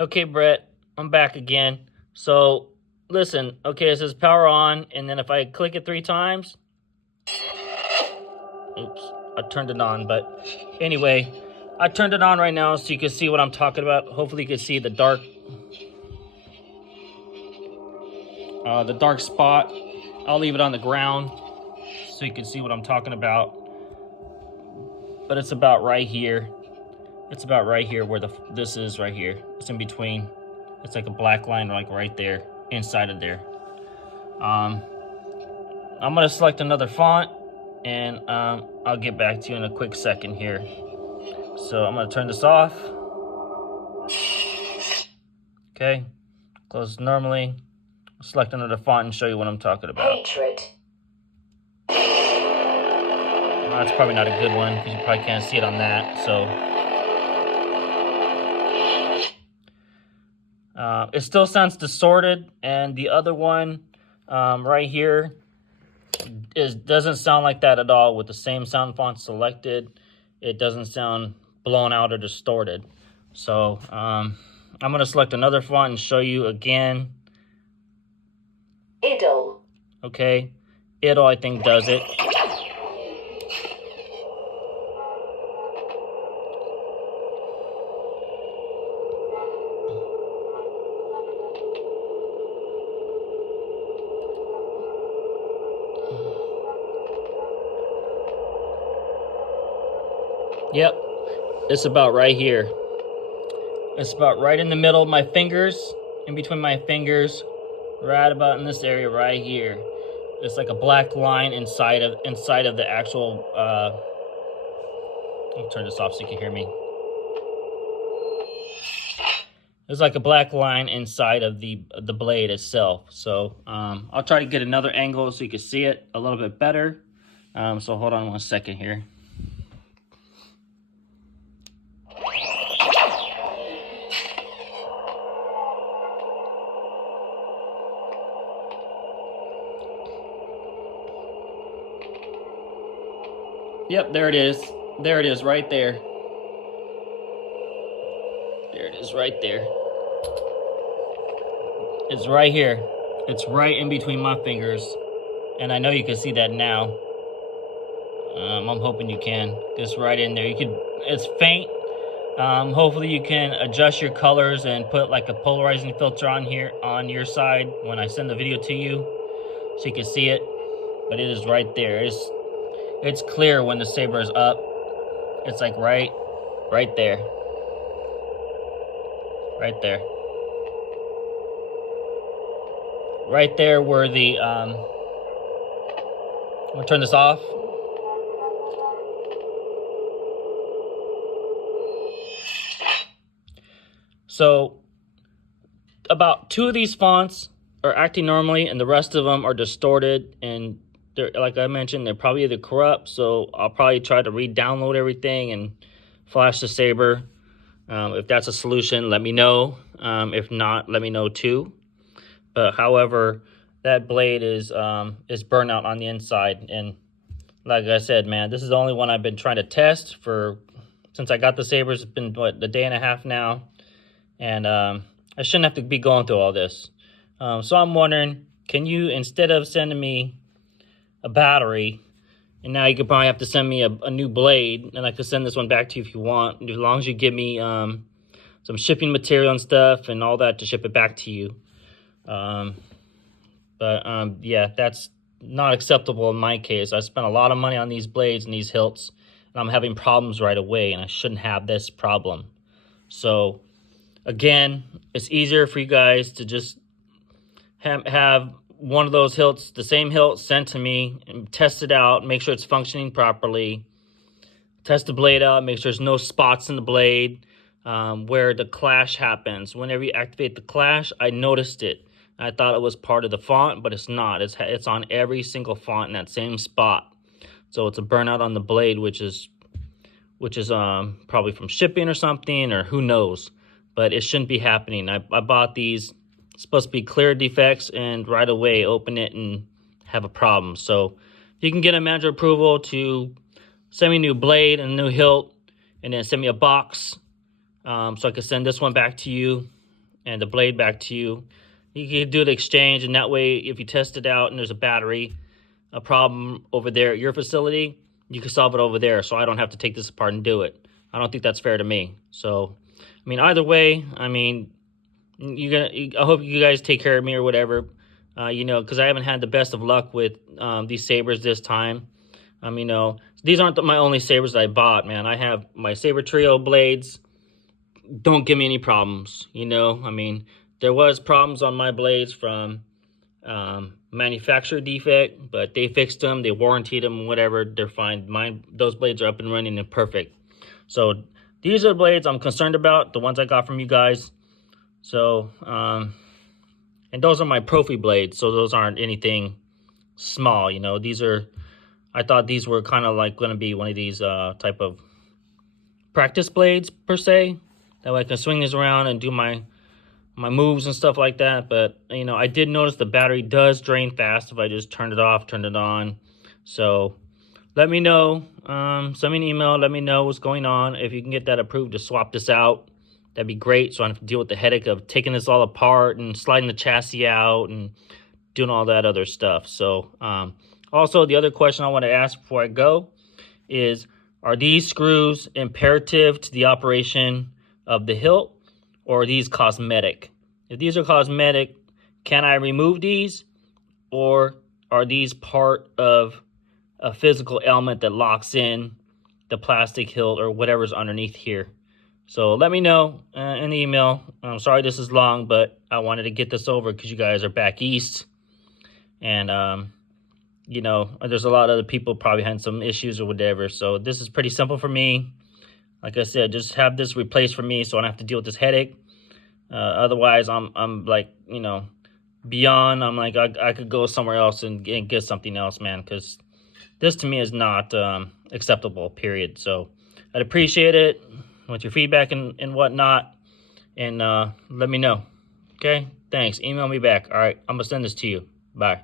Okay, Brett, I'm back again. So, listen, okay, it says power on, and then if I click it 3 times, oops, I turned it on, but anyway, I turned it on right now so you can see what I'm talking about. Hopefully you can see the dark spot. I'll leave it on the ground so you can see what I'm talking about. But it's about right here. It's about right here where this is right here. It's in between. It's like a black line like right there, inside of there. I'm gonna select another font and I'll get back to you in a quick second here. So I'm gonna turn this off. Okay, close normally. Select another font and show you what I'm talking about. Hatred. Well, that's probably not a good one because you probably can't see it on that. So it still sounds distorted, and the other one right here doesn't sound like that at all with the same sound font selected. It doesn't sound blown out or distorted. So I'm going to select another font and show you again. Idle. Okay, Idle I think does it. Yep, it's about right here. It's about right in the middle of my fingers, in between my fingers, right about in this area right here. It's like a black line inside of the actual. I'll turn this off so you can hear me. There's like a black line inside of the blade itself. So I'll try to get another angle so you can see it a little bit better. So hold on 1 second here. Yep, there it is. There it is right there. There it is right there. It's right here. It's right in between my fingers. And I know you can see that now. I'm hoping you can. It's right in there. It's faint. Hopefully you can adjust your colors and put like a polarizing filter on here on your side when I send the video to you so you can see it. But it is right there. It's clear when the saber is up. It's like right there. Right there. Right there where the I'm gonna turn this off. So about 2 of these fonts are acting normally and the rest of them are distorted, and they're, like I mentioned, they're probably either corrupt. So I'll probably try to re-download everything and flash the saber. If that's a solution, let me know. If not, let me know too. But however, that blade is burnt out on the inside, and like I said, man, this is the only one I've been trying to test since I got the sabers. It's been a day and a half now, and I shouldn't have to be going through all this. So I'm wondering, can you, instead of sending me a battery, and now you could probably have to send me a new blade, and I could send this one back to you if you want, as long as you give me some shipping material and stuff and all that to ship it back to you. Yeah, that's not acceptable in my case. I spent a lot of money on these blades and these hilts, and I'm having problems right away, and I shouldn't have this problem. So again, it's easier for you guys to just have one of those hilts, the same hilt, sent to me and test it out, make sure it's functioning properly. Test the blade out, make sure there's no spots in the blade where the clash happens. Whenever you activate the clash, I noticed it. I thought it was part of the font, but it's not. It's on every single font in that same spot. So it's a burnout on the blade, which is probably from shipping or something, or who knows. But it shouldn't be happening. I bought these. It's supposed to be clear defects, and right away open it and have a problem. So you can get a manager approval to send me a new blade and a new hilt, and then send me a box so I can send this one back to you and the blade back to you. You can do the exchange, and that way, if you test it out and there's a problem over there at your facility, you can solve it over there, so I don't have to take this apart and do it. I don't think that's fair to me. So, I mean, either way, I mean, I hope you guys take care of me or whatever. Because I haven't had the best of luck with these sabers this time. These aren't my only sabers that I bought, man. I have my Saber Trio blades. Don't give me any problems, there was problems on my blades from manufacturer defect, but they fixed them, they warranted them, whatever, they're fine. Those blades are up and running and perfect. So these are the blades I'm concerned about, the ones I got from you guys. So, and those are my Profi blades, so those aren't anything small, I thought these were kind of like going to be one of these type of practice blades per se. That way I can swing these around and do my moves and stuff like that. But, I did notice the battery does drain fast if I just turn it off, turn it on. So let me know. Send me an email. Let me know what's going on. If you can get that approved to swap this out, that'd be great. So I don't have to deal with the headache of taking this all apart and sliding the chassis out and doing all that other stuff. So also, the other question I want to ask before I go is, are these screws imperative to the operation of the hilt, or are these cosmetic? If these are cosmetic, can I remove these, or are these part of a physical element that locks in the plastic hilt or whatever's underneath here? So let me know in the email. I'm sorry this is long, but I wanted to get this over because you guys are back east. And, there's a lot of other people probably had some issues or whatever. So this is pretty simple for me. Like I said, just have this replaced for me so I don't have to deal with this headache. Otherwise, I'm like, beyond. I'm like, I could go somewhere else and get something else, man, because this to me is not acceptable, period. So I'd appreciate it with your feedback and whatnot. And let me know. Okay? Thanks. Email me back. All right. I'm going to send this to you. Bye.